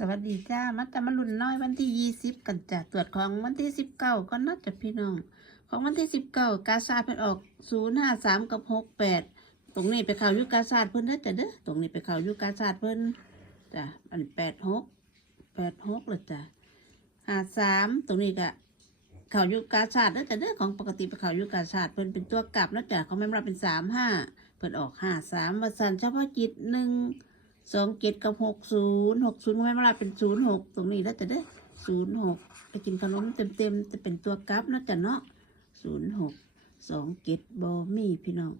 สวัสดีจ้ามัตจะมาลุ่นน้อยวันที่ยี่สิบกันจ้ะตรวจของวันที่สิบเก้าก็นัดจ้ะพี่น้อง ของวันที่สิบเก้ากาซาดเพิ่นออกศูนย์ห้าสามกับหกแปดตรงนี้ไปเข่ายุกาซาดเพิ่นเด้อจ้ะเด้อตรงนี้ไปเข่ายุกาซาดเพิ่นจ้ะอันแปดหกแปดหกเลยจ้ะห้าสามตรงนี้ก็เข่ายุกาซาดเด้อจ้ะเด้อของปกติไปเข่ายุกาซาดเพิ่นเป็นตัวกลับนะจ้ะของแม่เราเป็นสามห้าเพิ่นออกห้าสามวัสันเฉพาะจิตหนึ่ง สองเจ็ดกับหกศูนย์หกศูนย์ไม่มาลาเป็นศูนย์หกตรงนี้แล้วจะได้ศูนย์หกไปกินขนมเต็มเต็มจะเป็นตัวกราฟนะจ๊ะเนาะศูนย์หกสองเจ็ดบอมี่พี่น้อง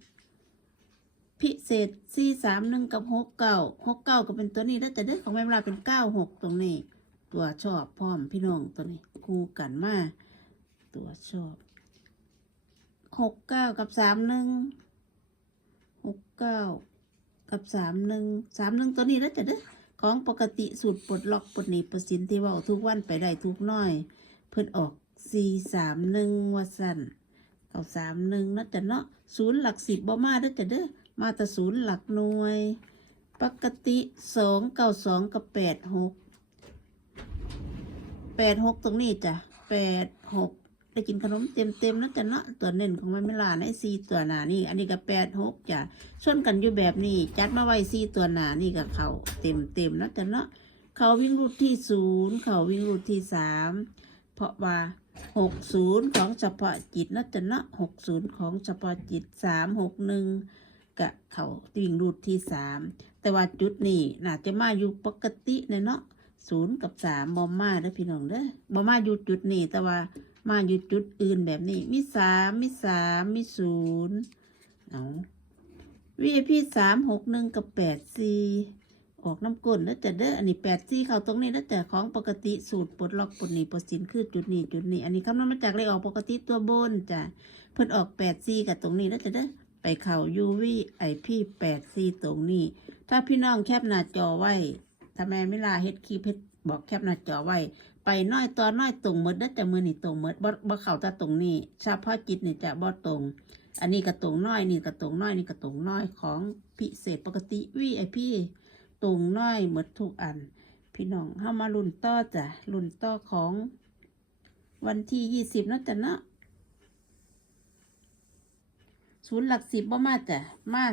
พิเศษสี่สามหนึ่งกับหกเก้าหกเก้าก็เป็นตัวนี้แล้วจะได้ของแม่มาลาเป็นเก้าหกตรงนี้ ตัวชอบพร้อมพี่น้องตัวนี้คู่กันมาตัวชอบหกเก้ากับสามหนึ่งหกเก้า กับสามหนึ่งสามหนึ่งตัวนี้แล้วจะเด้อของปกติสูตรปลดล็อกปลดหนีปลดสินที่ว่าทุกวันไปได้ทุกน้อย เพิ่นออกสี่สามหนึ่งว่าสั่นเอาสามหนึ่งนะจะเนาะศูนย์หลักสิบบ่มาเด้อจะเด้อมาแต่ศูนย์หลักหน่วย ปกติสองเก้าสองกับแปดหกแปดหกตรงนี้จ้ะแปดหก ได้กินขนมเต็มเต็มๆแล้วจะเนาะตัวเน้นของมันไม่ลาในสี่ตัวหนานี่ อันนี้ก็แปดหกจ้ะชนกันอยู่แบบนี้ จัดมาไว้สี่ตัวหนานี่กับเขาเต็มเต็มๆนะจ๊ะเนาะเขาวิ่งรูดที่ศูนย์เขาวิ่งรูดที่สามเพราะว่าหกศูนย์ของเฉพาะจิตนะจ๊ะเนาะหกศูนย์ของเฉพาะจิตสามหกหนึ่งกับเขาวิ่งรูดที่สามแต่ว่าจุดนี้น่าจะมาอยู่ปกติเนยเนาะศูนย์กับสามบอมมาเด้อพี่น้องเด้อบอมมาอยู่จุดนี้แต่ว่า มาอยู่จุดอื่นแบบนี้ มีสามมีสามมีศูนย์เอา VIP สามหกหนึ่งกับแปดสี่ออกน้ำก้นแล้วจะเด้ออันนี้แปดสี่เข้าตรงนี้แล้วแต่ของปกติสูตรปลดล็อกปลดหนีปลดสินคือจุดนี้จุดนี้ อันนี้คำนวณมาจากเลขออกปกติตัวบนจ้ะเพิ่นออกแปดสี่กับตรงนี้แล้วจะเด้อไปเข่า UV ไอพี่แปดสี่ตรงนี้ ถ้าพี่น้องแคปหน้าจอไว้ถ้าแม่ไม่ลาเฮ็ดคลิปเฮ็ด บอกแคปหน้าจอไว้ ไปน้อยตอนน้อยตรงหมดแล้วจะมือนี่ตรงหมดบ่บ่เข่าตาตรงนี้เฉพาะจิตนี่จะบ่ตรง อันนี้กระตรงน้อยนี่กระตรงน้อยนี่กระตรงน้อยของพิเศษปกติวีไอพี่ตรงน้อยหมดทุกอัน พี่น้องเข้ามารุ่นต่อจ้ะรุ่นต่อของวันที่ยี่สิบนะจ๊ะเนาะศูนย์หลักสิบบ่มาจ้ะมา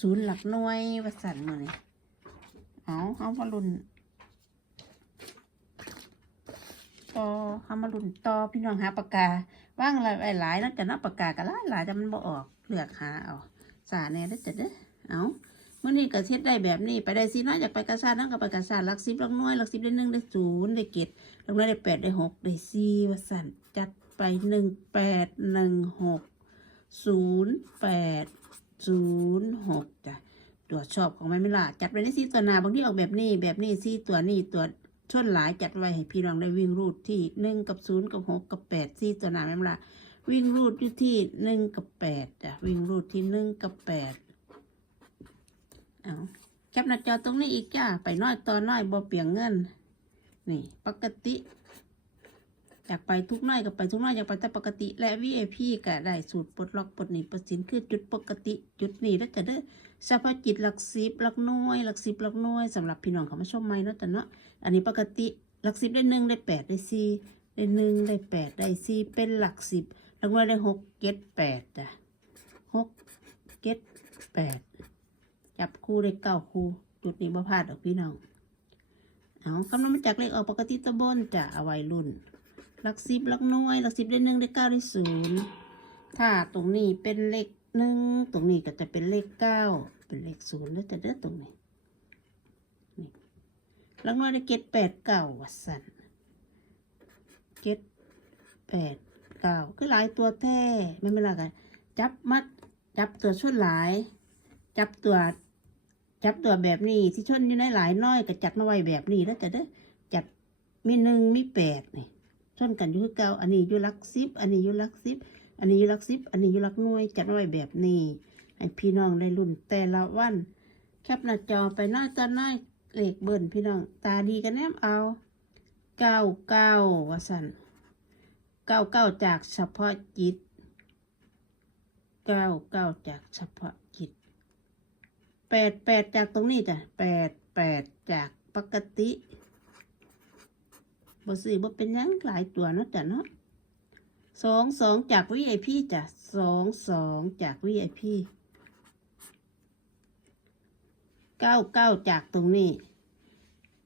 ศูนย์หลักหน่วยวัสันมาเนี่ยเอาเอามารุ่น ต่อเอามารุ่นต่อพี่น้องหาปากกาว่างหลายหลายๆแล้วจะนับปากกากันหลายหลายจะมันบ่ออกเลือกหาเอาสาแน่ได้อจะเด้อเอาเมื่อนี้ก็เช็ดได้แบบนี้ไปได้สินะอยากไปกระซานั่งก็ไปกระซาลักสิบลักน้อยลักสิบได้หนึ่งได้ศูนย์ได้เกตลักน้อยได้แปดได้หกได้สี่วสันจัดไปหนึ่งแปดหนึ่งหกศูนย์แปดศูนย์หกจ้ะตัวชอบของแม่ไม่ล่ะจัดไว้ในสี่ตัวหนาบางที่ออกแบบนี้แบบนี้สี่ตัวนี้ตัว ชนหลายจัดไว้ให้พี่น้องได้วิ่งรูดที่หนึ่งกับศูนย์กับหกกับแปดสี่ตัวหนาแม่ม่ละวิ่งรูดอยู่ที่หนึ่งกับแปดจ้ะวิ่งรูดที่หนึ่งกับแปดเอาแคปหน้าจอตรงนี้อีกจ้าไปน้อยตอนน้อยบ่เปลี่ยงเงิน นี่ ปกติ อยากไปทุกน้อยก็ไปทุกน้อยอยากไปแต่ปกติ และ VIP ก็ได้สูตรปลดล็อกปลดหนีปลดสินคือจุดปกติ จุดนี้แล้วจะได้เฉพาะจิตหลักสิบหลักหน่วยหลักสิบหลักหน่วยสำหรับพี่น้องเขามาชมไหมเนาะแต่เนาะอันนี้ปกติหลักสิบได้หนึ่งได้แปดได้สี่ได้หนึ่งได้แปดได้สี่เป็นหลักสิบหลักน้อยได้หกเก็ดแปดจ้ะหกเก็ดแปดจับคู่ได้เก้าคู่ จุดนี้บ่พลาดดอกพี่น้องเอาคำนวณมาจากเลขออกปกติตะบนจะเอาไว้รุ่น ลักสิบหลักน้อยหลักสิบได้หนึ่งได้เก้าได้ศูนย์ถ้าตรงนี้เป็นเลขหนึ่งตรงนี้ก็จะเป็นเลขเก้าเป็นเลขศูนย์แล้วจะเด้อตรงนี้นี่หลักน้อยได้เก็ดแปดเก้าวัสันเก็ดแปดเก้าคือหลายตัวแท้ไม่เป็นไรกันจับมัดจับตัวชนหลาย จับตัวจับตัวแบบนี้ที่ชนอยู่ในหลายน้อยก็จัดมาไว้แบบนี้แล้วแต่เด้อจัดมีหนึ่งมีแปดนี่ ชนกันอยู่คือเก้าอันนี้อยู่ลักสิบอันนี้อยู่ลักสิบอันนี้อยู่ลักสิบอันนี้อยู่ลักหน่วยจัดไว้แบบนี้ให้พี่น้องได้รุ่นแต่ละวันแคปหน้าจอไปหน้าตอนน้อยเลขเบิ่นพี่น้องตาดีกันแนมเอาเก้าเก้าวสันเก้าเก้าจากเฉพาะจิตเก้าเก้าจากเฉพาะจิตแปดแปดจากตรงนี้จ้ะแปดแปดจากปกติ บ่ซื้อบ่เป็นยังหลายตัวเนาะจ้ะเนาะสองสองจาก VIP จ้ะสองสองจาก VIP เก้าเก้าจากตรงนี้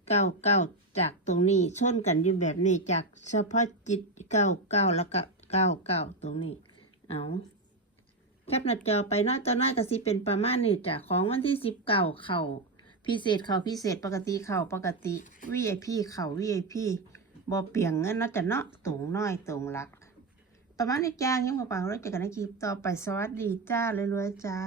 เก้าเก้าจากตรงนี้ชนกันอยู่แบบนี้จากเฉพาะจิตเก้าเก้าแล้วก็เก้าเก้าตรงนี้ เอาแคปหน้าจอไปน้อยตัวน้อยก็สิเป็นประมาณนี้จากของวันที่สิบเก้าเข่าพิเศษเข่าพิเศษปกติเข่าปกติ VIP เข่า VIP บ่เปลี่ยงเงินเนาะจ้ะเนาะตรงน้อยตรงหลัก ประมาณนี้จ้าเงี้ยมาเปล่าแล้วเจอกันในคลิปต่อไปสวัสดีจ้ารวยๆจ้า